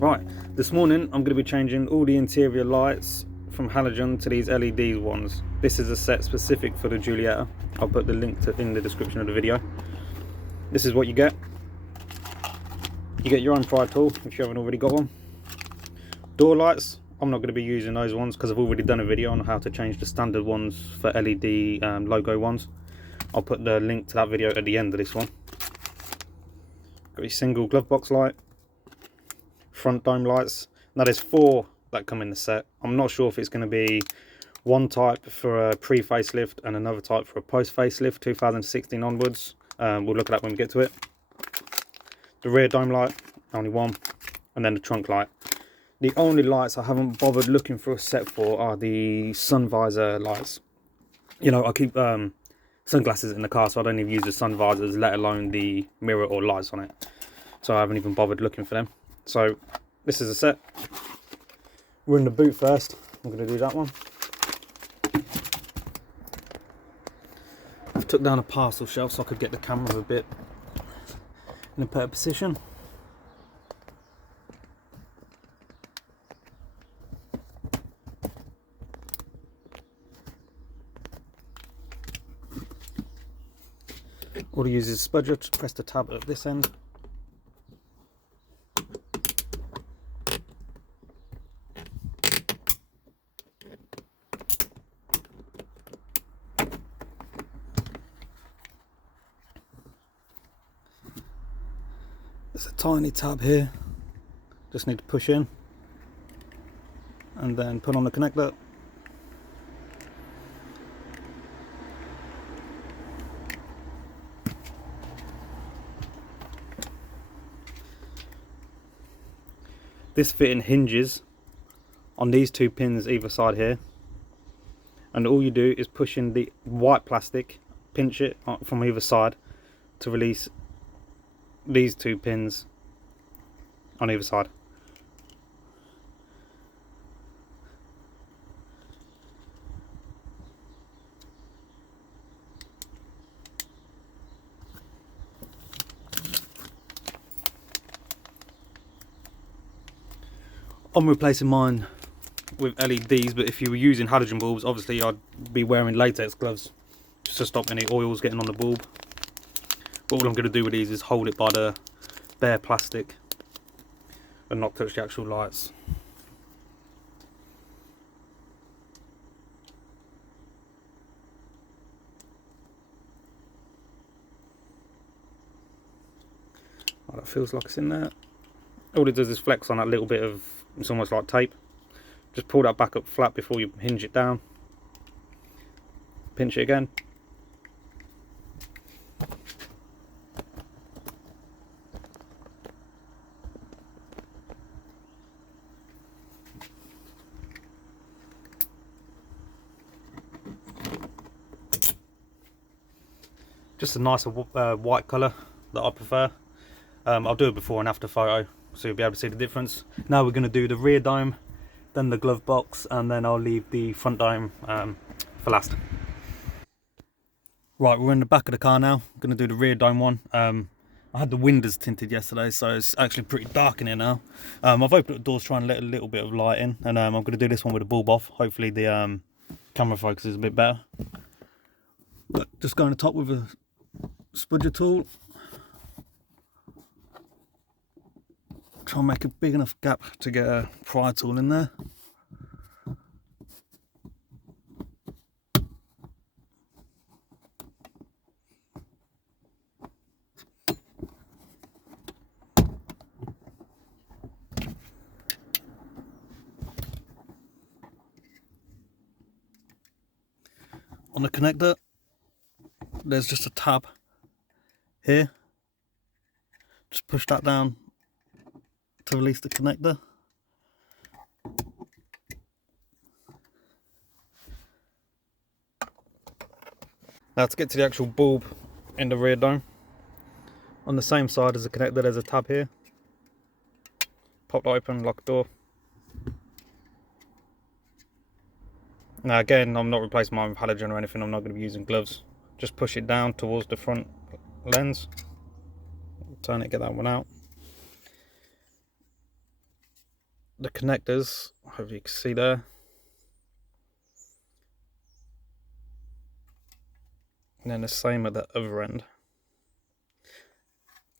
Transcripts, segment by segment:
Right, this morning I'm going to be changing all the interior lights from halogen to these LED ones. This is a set specific for the Giulietta. I'll put the link in the description of the video. This is what you get. You get your own pry tool if you haven't already got one. Door lights, I'm not going to be using those ones because I've already done a video on how to change the standard ones for LED logo ones. I'll put the link to that video at the end of this one. Got your single Glovebox light, front dome lights. Now there's 4 that come in the set. I'm not sure if it's going to be one type for a pre-facelift and another type for a post-facelift 2016 onwards. We'll look at that when we get to it. The rear dome light, only one, and then the trunk light. The only lights I haven't bothered looking for a set for are the sun visor lights. You know, I keep sunglasses in the car, so I don't even use the sun visors, let alone the mirror or lights on it. So I haven't even bothered looking for them. So this is a set. We're in the boot first. I'm going to do that one. I've took down a parcel shelf so I could get the camera a bit in a better position. All I use is a spudger to press the tab at this end. There's a tiny tab here, just need to push in and then put on the connector. This fitting hinges on these 2 pins either side here, and all you do is push in the white plastic, pinch it from either side to release these 2 pins on either side. I'm replacing mine with LEDs, but if you were using halogen bulbs, obviously I'd be wearing latex gloves just to stop any oils getting on the bulb. But all I'm going to do with these is hold it by the bare plastic and not touch the actual lights. Oh, that feels like it's in there. All it does is flex on that little bit of, it's almost like tape. Just pull that back up flat before you hinge it down. Pinch it again. Just a nicer white colour that I prefer. I'll do a before and after photo so you'll be able to see the difference. Now we're going to do the rear dome, then the glove box, and then I'll leave the front dome for last. Right, we're in the back of the car now. I'm going to do the rear dome one. I had the windows tinted yesterday, so it's actually pretty dark in here now. I've opened up the doors, trying to let a little bit of light in, and I'm going to do this one with the bulb off. Hopefully the camera focus is a bit better. But just going to top with a spudger tool. Try and make a big enough gap to get a pry tool in there. On the connector, there's just a tab here. Just push that down to release the connector. Now to get to the actual bulb in the rear dome, on the same side as the connector there's a tab here. Pop that open, lock the door. Now again, I'm not replacing mine with halogen or anything, I'm not going to be using gloves. Just push it down towards the front lens, turn it, get that one out. the connectors, hopefully you can see there. And then the same at the other end.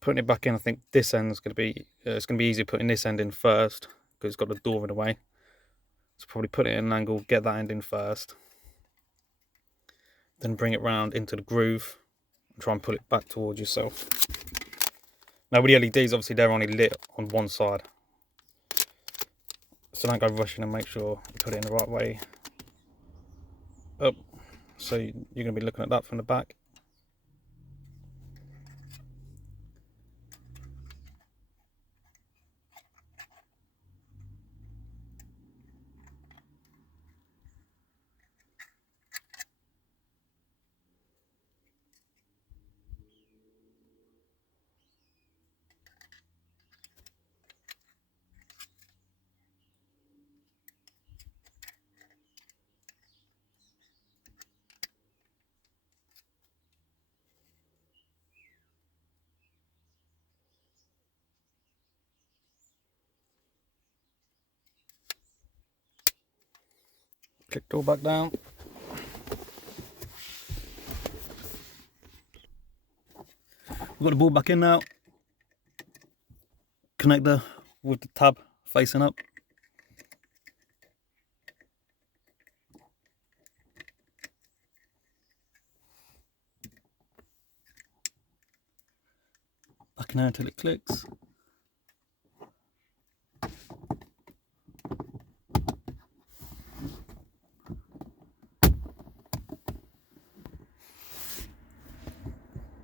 Putting it back in, I think this end is going to be, it's going to be easier putting this end in first because it's got the door in the way. So probably put it in an angle, get that end in first. Then bring it round into the groove and try and pull it back towards yourself. Now with the LEDs, obviously they're only lit on one side. So don't go rushing and make sure you put it in the right way up. So you're going to be looking at that from the back. Click door back down. We've got the ball back in now. Connector with the tab facing up. Back in there until it clicks.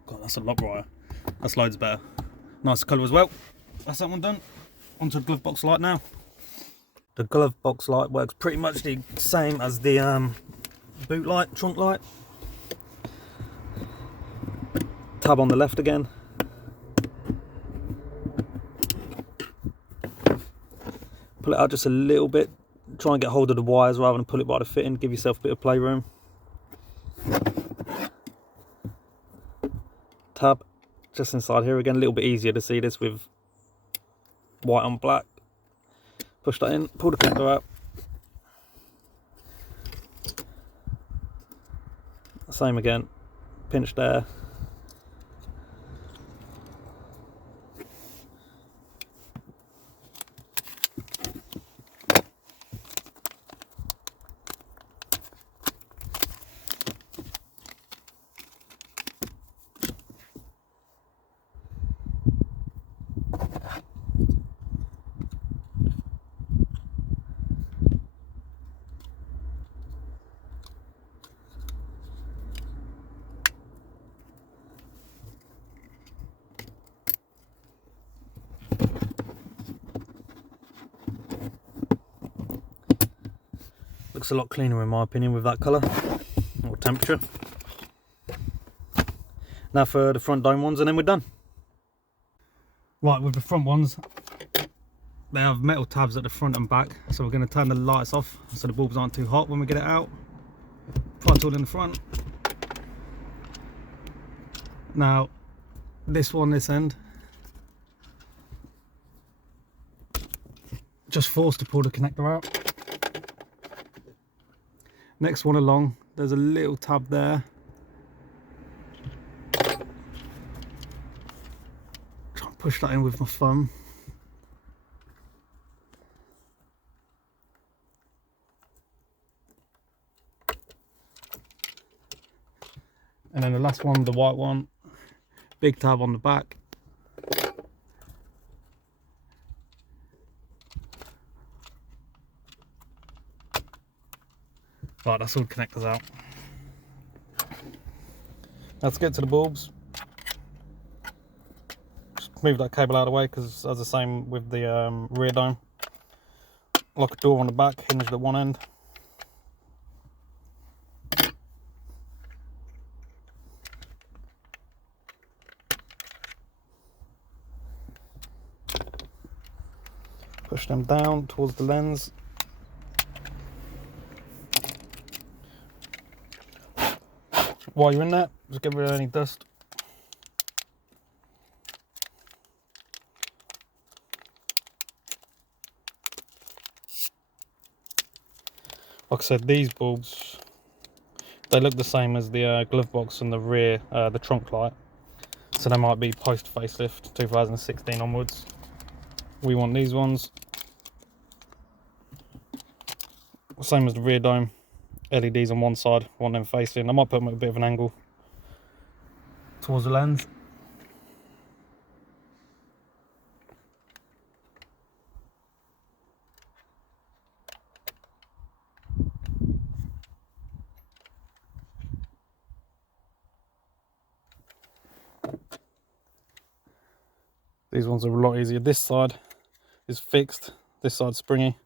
God, that's a lot brighter. That's loads better. Nice colour as well. That's that one done. Onto the Glovebox Light now. The Glovebox Light works pretty much the same as the boot light, trunk light. Tab on the left again. Pull it out just a little bit. Try and get hold of the wires rather than pull it by the fitting. Give yourself a bit of playroom. Tab just inside here again. A little bit easier to see this with white on black. Push that in, pull the connector out. Same again, pinch there. Looks a lot cleaner in my opinion with that colour or temperature. Now for the front dome ones and then we're done. Right, with the front ones, they have metal tabs at the front and back, so we're going to turn the lights off so the bulbs aren't too hot when we get it out. Price tool in the front. Now this one, this end, just forced to pull the connector out. Next one along, there's a little tab there. Try and push that in with my thumb. And then the last one, the white one, big tab on the back. Right, that's all the connectors out. Let's get to the bulbs. Just move that cable out of the way because as the same with the rear dome. Lock a door on the back, hinged at one end. Push them down towards the lens. While you're in there, just get rid of any dust. Like I said, these bulbs, they look the same as the glove box and the rear, the trunk light. So they might be post facelift 2016 onwards. We want these ones. Same as the rear dome. LEDs on one side, want them facing. I might put them at a bit of an angle towards the lens. These ones are a lot easier. This side is fixed, this side's springy.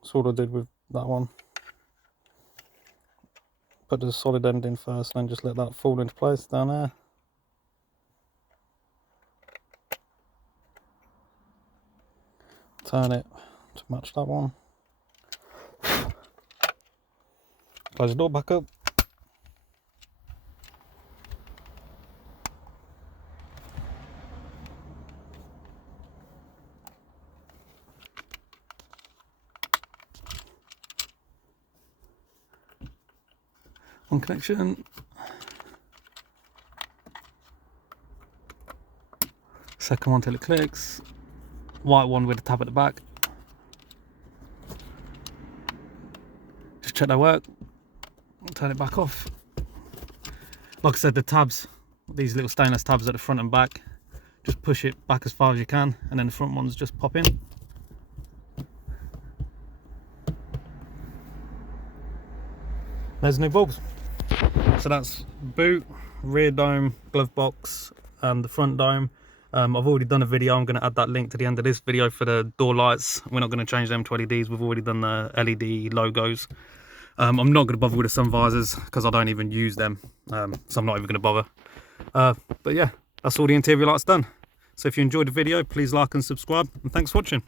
That's what I did with that one. Put the solid end in first, and then just let that fall into place down there. Turn it to match that one. Close the door back up. One connection. Second one till it clicks. White one with a tab at the back. Just check they work. Turn it back off. Like I said, the tabs, these little stainless tabs at the front and back, just push it back as far as you can, and then the front ones just pop in. There's the new bulbs. So that's boot, rear dome, glove box, and the front dome. I've already done a video. I'm going to add that link to the end of this video for the door lights. We're not going to change them to LEDs. We've already done the LED logos. I'm not going to bother with the sun visors because I don't even use them, so I'm not even going to bother. But yeah, that's all the interior lights done. So if you enjoyed the video, please like and subscribe, and thanks for watching.